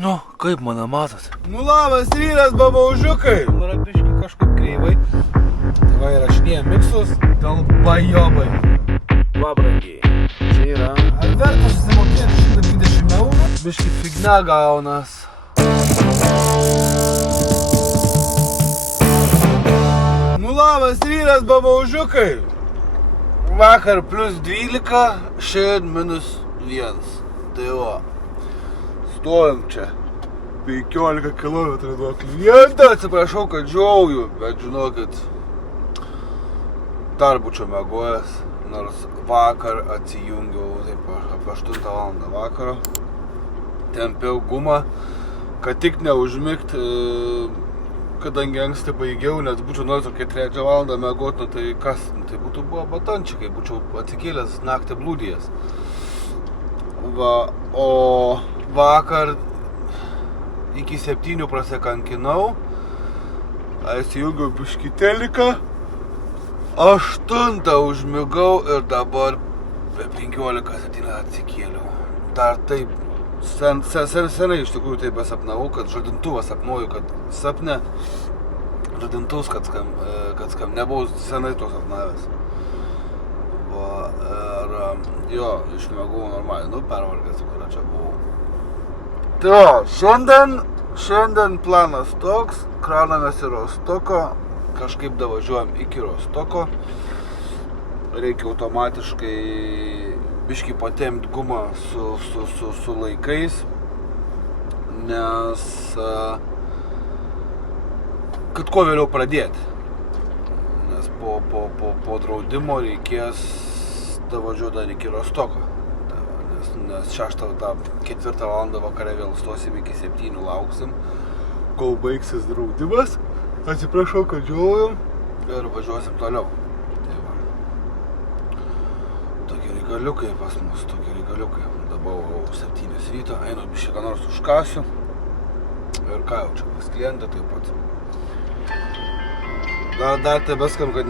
Nu, kaip mane matot? Nu labas rytas, babaužiukai. Yra biški kažkaip kreivai. Tai va įrašinėjom miksus. Dalbajobai. Va, brangiai. Čia yra. Ar verta susimokėti 120 eurų? Biški figna gaunas. Nu labas rytas, babaužiukai. Vakar plus 12, šiandien minus 1. Tai va. Stovim čia 15 km nuo kliento, atsiprašau, kad žiauju, bet žinokit, dar būčiau mėgojęs, nors vakar atsijungiau taip apie 8 valandą vakaro, tempiau gumą, kad tik neužmigt, kadangi anksti baigiau, nes būčiau nors kokią 3 valandą mėgot, nu tai kas, nu tai būtų buvo batončikai, būčiau atsikėlęs naktį blūdijęs. Va, o vakar iki 7 prasikankinau, įsijungiau biškį teliką, 8 užmigau ir dabar be 15 atsikėliau. Dar taip, senai iš tikrųjų taip besapnavau, kad žadintuvą sapnuoju, kad sapne žadintuvus, kad skam, nebuvau senai to sapnavęs. Va, ir jo, išmėgau normaliai, nu pervargęs, kur čia buvau. Tai va, šiandien planas toks, kraunamės į Rostoko, kažkaip davažiuojam iki Rostoko. Reikia automatiškai biškį patempt gumą su laikais, nes kad kuo vėliau pradėti. Nes po draudimo reikės davažiuoti dar iki Rostoko. Nes 4 valandą vakare vėl stosim iki 7 lauksim, kol baigsis draudimas. Atsiprašau, kad žiaujam ir važiuosim toliau. Tai va. Tokie reikaliukai pas mus, Dabar 7 ryto, einu biškai ką nors užkasiu. Ir ką jau čia pas klientą taip pat. Dar tebeskam, kad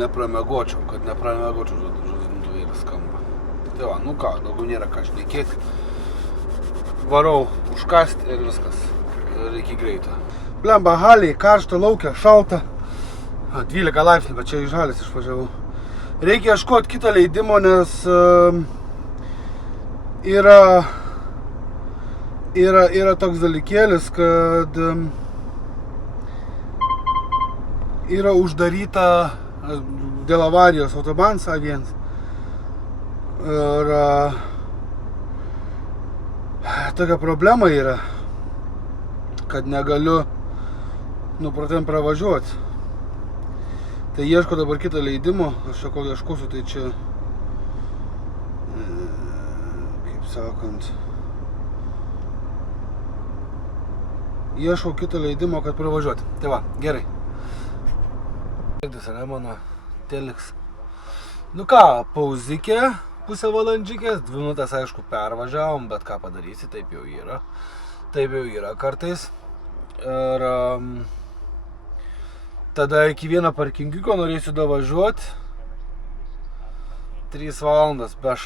nepramiegočiau, žadintuvėlis skamba. Tai va, nu ką, daugiau nėra ką šnekėti. Varau užkasti ir viskas. Ir iki greito. Blemba, haliai, karšta, laukia, šalta. 12 laipsnių, bet čia iš halės išvažiavau. Reikia ieškoti kitą leidimo, nes yra toks dalykėlis, kad yra uždaryta dėl avarijos autobans A1. Ir tokia problema yra, kad negaliu pro ten pravažiuoti. Tai ieško dabar kitą leidimo, aš čia kol ieškosiu, tai čia, kaip sakant, ieškau kitą leidimo, kad pravažiuoti. Tai va, gerai. Tai mano teliks. Nu ką, pauzikė. Pusę valandžikės, 2 minutės aišku pervažiavom, bet ką padarysi, taip jau yra kartais. Ir tada iki vieno parkingiuko norėsiu davažiuoti, 3 valandas be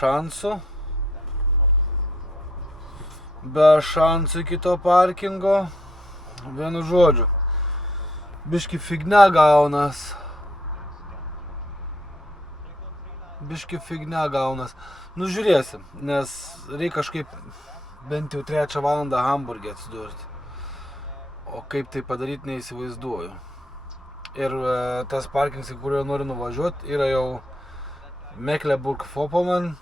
šansų iki to parkingo, vienu žodžiu, biški figna gaunas. Nu žiūrėsim, nes reikia kažkaip bent jau 3 valandą Hamburge atsidurti. O kaip tai padaryti, neįsivaizduoju. Ir tas parkings, į kurio noriu nuvažiuoti, yra jau Mecklenburg-Vorpommern.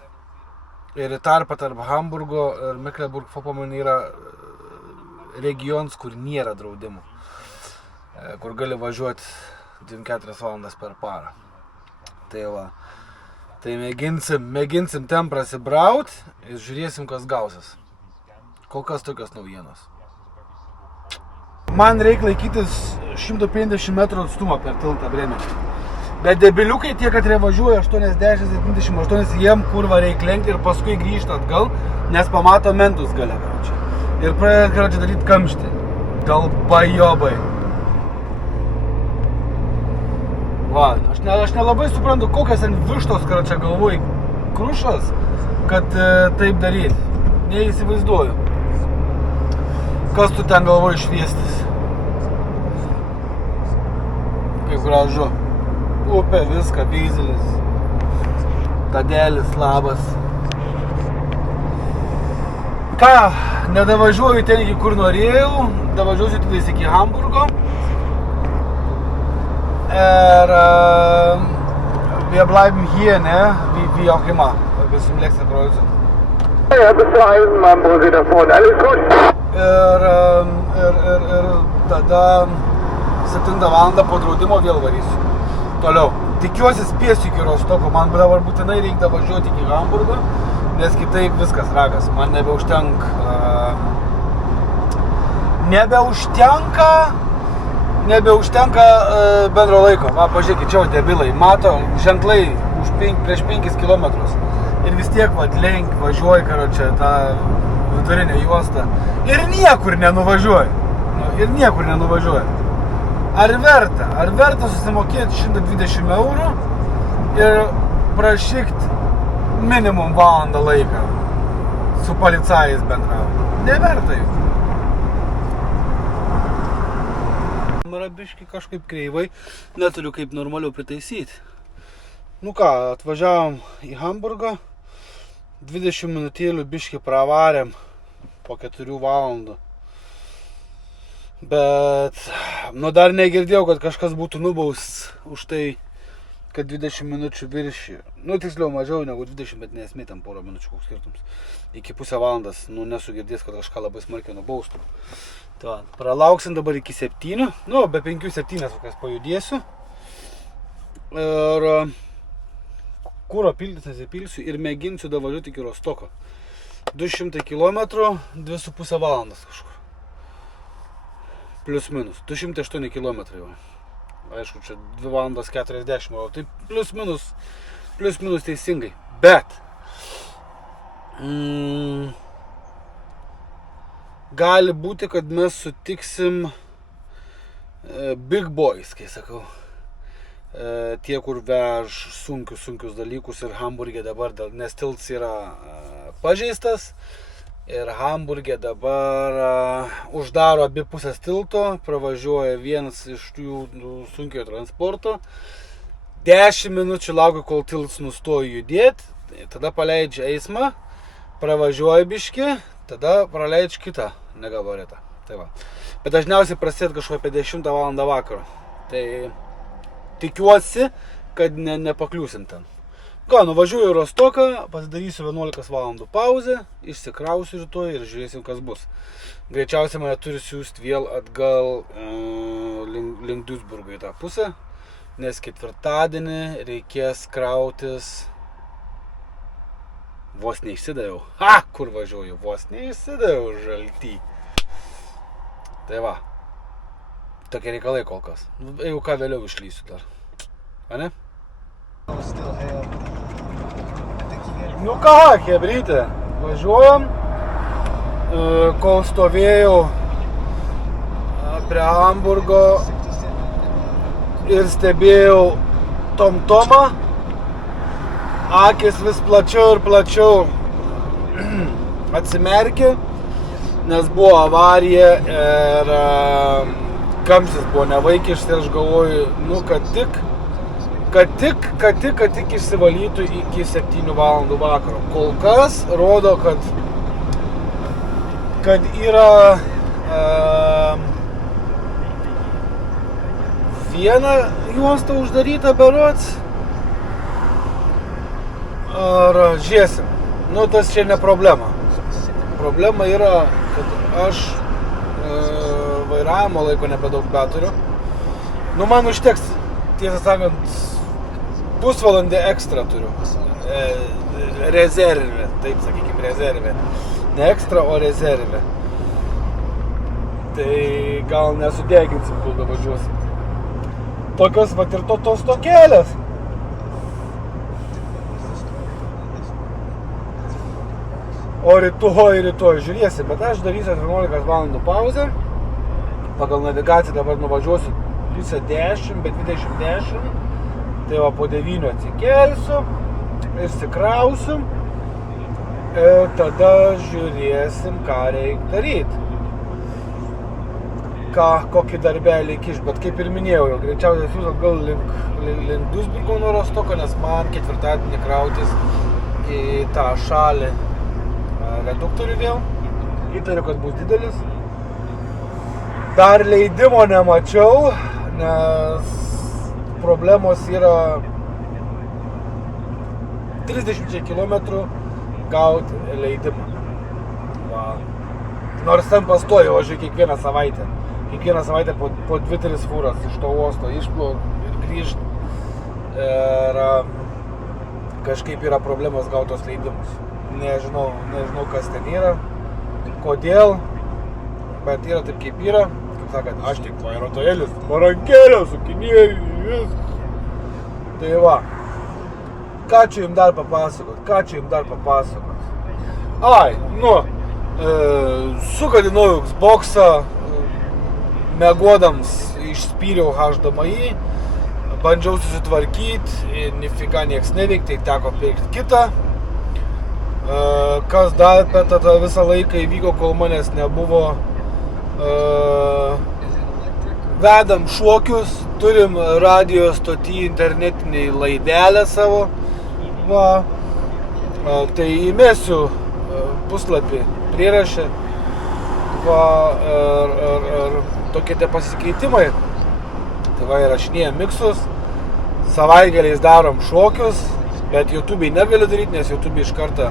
Ir tarp Hamburgo ir Mecklenburg-Vorpommern yra regions, kur nėra draudimų. Kur gali važiuoti 24 valandas per parą. Tai va. Tai mėginsim ten prasibraut ir žiūrėsim, kas gausis. Kol kas tokios naujienos. Man reikia laikytis 150 metrų atstumą per tiltą Bremenį. Bet debiliukai tie, kad važiuoja 80-78, jiem kurva reikia lenkti ir paskui grįžta atgal, nes pamato mentus gale. Ir pradeda daryti kamštį. Dalbajobai. Va, aš nelabai suprantu, kokias ant vištos, čia galvoj, krušas, kad taip daryti. Neįsivaizduoju. Kas tu ten galvoji šviestis? Kaip gražu. Upė, viską, Vyzelis. Tadelis, labas. Ką, nedavažiuoju ten iki kur norėjau, davažiuosiu tik iki Hamburgo. Ir wir bleiben hier, ne? Wie auch immer, bis zum nächsten Kreuz. Ja, bis zur Eisenbahnbrücke wieder vorne, alles gut. Ir tada 7 valandą po draudimo vėl varysiu. Toliau. Tikiuosi spėsiu iki Rostoko, man dabar būtinai reikia važiuoti iki Hamburgo, nes kitaip viskas ragas. Man nebeužtenka bendro laiko. Va, pažiūrėkit, čia debilai, mato ženklai prieš 5 kilometrus. Ir vis tiek lenk važiuoji, čia tą vidurinę juostą. Ir niekur nenuvažiuoji. Ar verta susimokėti 120 eurų ir prašykt minimum valandą laiką su policajais bendrauti? Neverta jų. Kamera biški kažkaip kreivai, neturiu kaip normaliau pritaisyti. Nu ką, atvažiavom į Hamburgą, 20 minutėlių biški pravarėm po 4 valandų. Bet, dar negirdėjau, kad kažkas būtų nubaust už tai, kad 20 minučių viršį. Tiksliau mažiau negu 20, bet nesmė tam porą minučių koks skirtums. Iki pusę valandas, nesu girdėjęs, kad kažką labai smarkiai nubaustų. Tai, pralauksim dabar iki 7, be 5-7 kokias pajudėsiu. Ir kuro pildytis nesipilsiu ir mėginsiu davažiuoti iki Rostoko. 200 km, 2,5 valandas kažkur. Plius minus, 208 km jau. Aišku, čia 2 valandas 40, o tai plius minus teisingai. Bet gali būti, kad mes sutiksim big boys, kai sakau. Tie, kur vež sunkius dalykus ir Hamburge dabar, nes tiltas yra pažeistas. Ir Hamburge dabar uždaro abi pusės tilto, pravažiuoja vienas iš jų sunkiojo transporto. 10 minučių laukia, kol tiltas nustoja judėti, tada paleidžia eismą, pravažiuoja biškį, tada praleidžia kitą negabaretą. Tai va. Bet dažniausiai prasideda kažko apie 10 valandą vakaro. Tai tikiuosi, kad nepakliūsim ten. Ką, nuvažiuoju į Rostoką, pasidarysiu 11 valandų pauzę, išsikrausiu rytoj ir žiūrėsim, kas bus. Greičiausiai mane turi siųsti vėl atgal link Duisburgo į tą pusę, nes ketvirtadienį reikės krautis. Vos neišsidaviau. Kur važiuoju? Vos neišsidaviau žalty. Tai va. Tokie reikalai kol kas. Jeigu ką, vėliau išlysiu dar. Ane? Nu ką, chebrytė, važiuojam, kol stovėjau prie Hamburgo ir stebėjau Tomtomą, akis vis plačiau ir plačiau atsimerkė, nes buvo avarija ir kamštis buvo nevaikiškas ir aš galvoju, kad tik išsivalytų iki 7 valandų vakaro. Kol kas rodo, kad yra viena juosta uždaryta berods. Ar žiūrėsim. Tas čia ne problema. Problema yra, kad aš vairavimo laiko nebedaug beturiu. Man užteks, tiesą sakant, pusvalandį ekstra turiu. Rezervė, taip sakykim, rezervė. Ne ekstra, o rezervė. Tai gal nesudeginsim, kol davažiuosim. Tokios vat ir tos tokėlės. O rytoj žiūrėsim, bet aš darysiu 11 valandų pauzę. Pagal navigaciją dabar nuvažiuosiu pusę 10, bet 20-10. Tai va, po 9 atsikelsiu, išsikrausiu ir tada žiūrėsim, ką reikia daryti. kokį darbelį įkiš, bet kaip ir minėjau, jau greičiausiai siūs atgal link Duisburgo nuo Rostoko, nes man ketvirtadienį krautis į tą šalį reduktorių vėl. Įtariu, kad bus didelis. Dar leidimo nemačiau, nes problemos yra 30 km gauti leidimą. Va. Nors ten pastoju važiuoju kiekvieną savaitę. Kiekvieną savaitę po 2-3 fūras iš to uosto išplauk ir grįžt. Ir kažkaip yra problemos gautos leidimus. Nežinau, kas ten yra, kodėl, bet yra taip kaip yra. Kaip sakant, aš tik vairuotojelis, parankėlė, sukinėjai, viskas. Tai va. Ką čia jums dar papasakot? Ai, sugadinau Xbox'ą, mėgodams išspyriau HDMI, bandžiau susitvarkyti, nifiga nieks neveikti, tai teko pirkti kitą. Kas dar per tą visą laiką įvyko, kol manęs nebuvo, vedam šokius, turim radio stotį internetiniai laidelę savo, va, tai įmesiu puslapį prirašę, va, ir tokie tie pasikeitimai, tai va, įrašinėjam miksus, savaitgaliais darom šokius, bet YouTube'ai negaliu daryti, nes YouTube'ai iš karto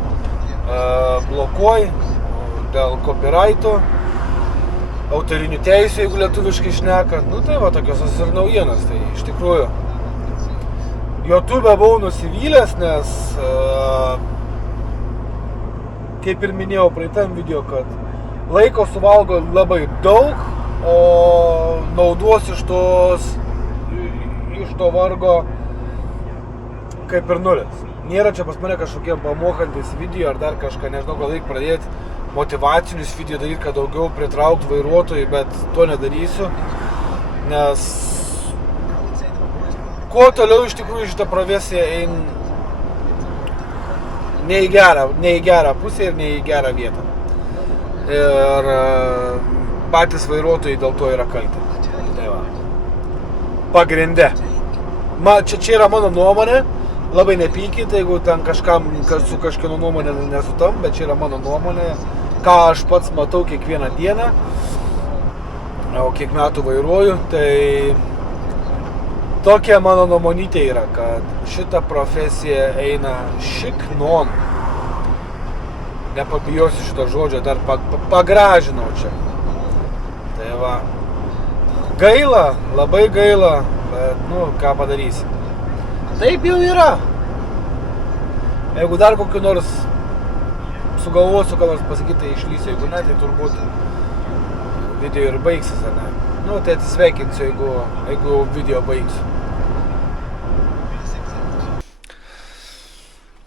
blokuoja dėl copyrighto, autorinių teisių, jeigu lietuviškai šneka. Nu tai va, tokios ir naujienos, tai iš tikrųjų. YouTube'e buvau nusivylęs, nes kaip ir minėjau praeitam video, kad laiko suvalgo labai daug, o naudos iš to vargo kaip ir nulis. Nėra čia pas mane kažkokie pamokantis video ar dar kažką, nežinau, gal reikia pradėti motyvacinius video daryti, kad daugiau pritraukti vairuotojų, bet to nedarysiu, nes kuo toliau iš tikrųjų šitą profesiją eina ne į gerą pusę ir ne į gerą vietą. Ir patys vairuotojai dėl to yra kalti. Tai va. Pagrinde. Čia yra mano nuomonė. Labai nepykit, jeigu ten kažkam su kažkieno nuomonė nesutam, bet čia yra mano nuomonė, ką aš pats matau kiekvieną dieną, o kiek metų vairuoju, tai tokia mano nuomonytė yra, kad šita profesija eina šiknon. Nepabijosiu šito žodžio, dar pagražinau čia. Tai va, gaila, labai gaila, bet ką padarysi. Taip jau yra. Jeigu dar kokiu nors sugalvosiu, ką nors pasakyti, tai išlysiu. Jeigu ne, tai turbūt video ir baigsis, ar ne? Tai atsisveikinsiu, jeigu video baigsiu.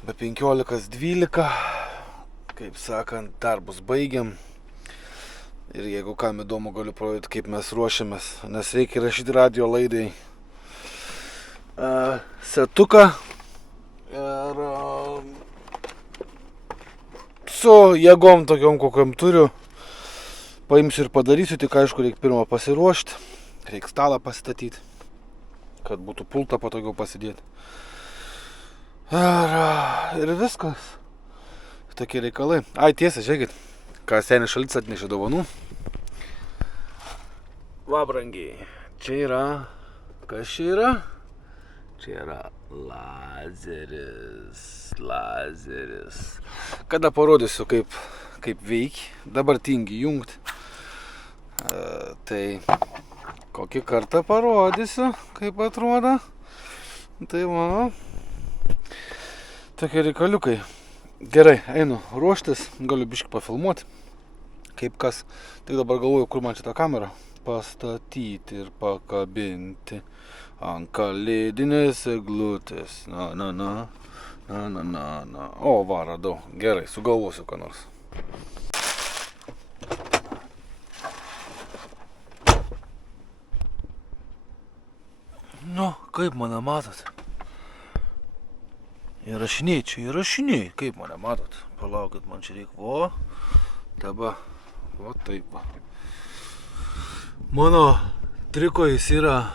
Be 15:12, kaip sakant, darbus baigiam. Ir jeigu kam įdomu, galiu parodyti, kaip mes ruošiamės, nes reikia rašyti radio laidai setuką ir su jėgom tokiom, kokiam turiu, paimsiu ir padarysiu, tik aišku, reikia pirmą pasiruošti, reikia stalą pasistatyti, kad būtų pultą patogiau pasidėti. Ir viskas. Tokie reikalai. Ai, tiesa, žiūrėkit, ką senis šalis atnešė dovanų. Va, brangiai, čia yra, kas čia yra? Čia yra lazeris. Kada parodysiu, kaip veikia. Dabar tingi jungti. Tai kokį kartą parodysiu, kaip atrodo. Tai va. Tokie reikaliukai. Gerai, einu ruoštis. Galiu biškį pafilmuoti. Kaip kas. Tik dabar galvoju, kur man šitą kamerą pastatyti ir pakabinti. Ant kalėdinės eglutės. Na. O, va, radau. Gerai, sugalvosiu ką nors. Nu, kaip mane matot? Įrašiniai, kaip mane matot? Palaukit, man čia reikia, dabar, va taip va. Mano trikojis yra,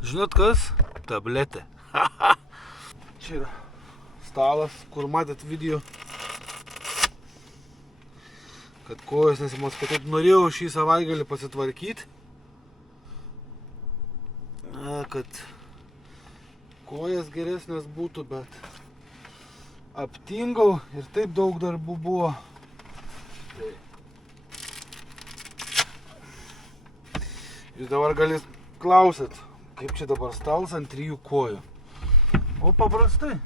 žinot kas? Tabletė. Čia yra stalas, kur matėt video, kad kojos nesimos, kad taip norėjau šį savaitgalį pasitvarkyti, kad kojas geresnės būtų, bet aptingau ir taip daug darbų buvo. Jūs dabar galit klausit, kaip čia dabar stalas ant 3 kojų. O paprastai,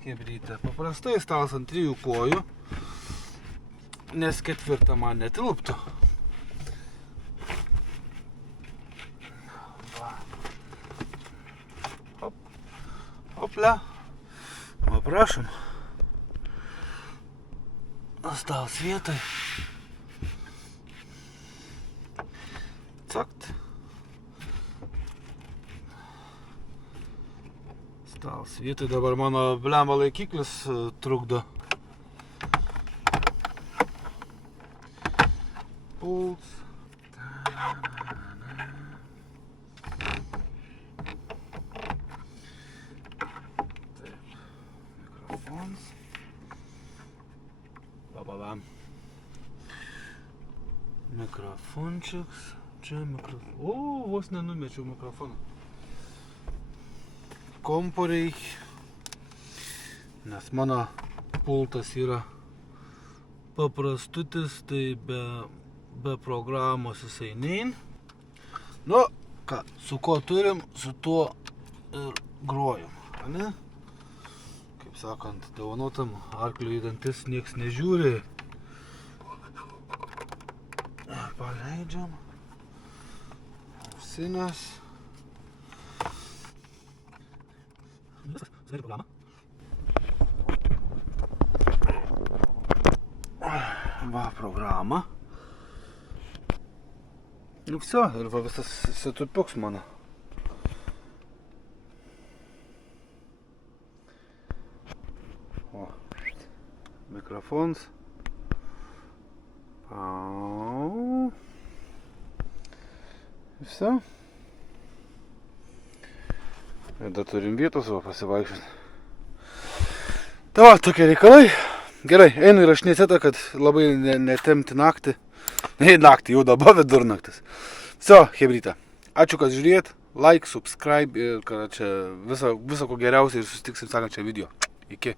chebryte, paprastai stalas ant 3 kojų, nes 4 man netilptų. Hopla, o prašom, stalas vietoj. Cakt. Stalas vietoj, dabar mano blemba laikiklis trukdo. Puls. Taip, mikrofons. Bababam. Mikrofončiuks. Čia mikrofon. O, vos nenumečiau mikrofoną. Kompo reikia, nes mano pultas yra paprastutis, tai be programos jisai nein. Nu, ką, su ko turim, su tuo ir grojam, ne? Kaip sakant, dovanotam arkliui į dantis nieks nežiūri. Paleidžiam. Ausinės. Va, programa. Nu, все, ir va visas setupiuks mano. O, mikrofons. Все. Ir dar turim vietos, va, pasivaikščioti. Tai va, tokie reikalai. Gerai, einu įrašinėti setą, kad labai netempti naktį. Ne naktį, jau dabar vidurnaktis. Все, chebryte. Ačiū, kad žiūrėjot. Like, subscribe ir kad čia viso ko geriausia ir susitiksim sekančią video. Iki.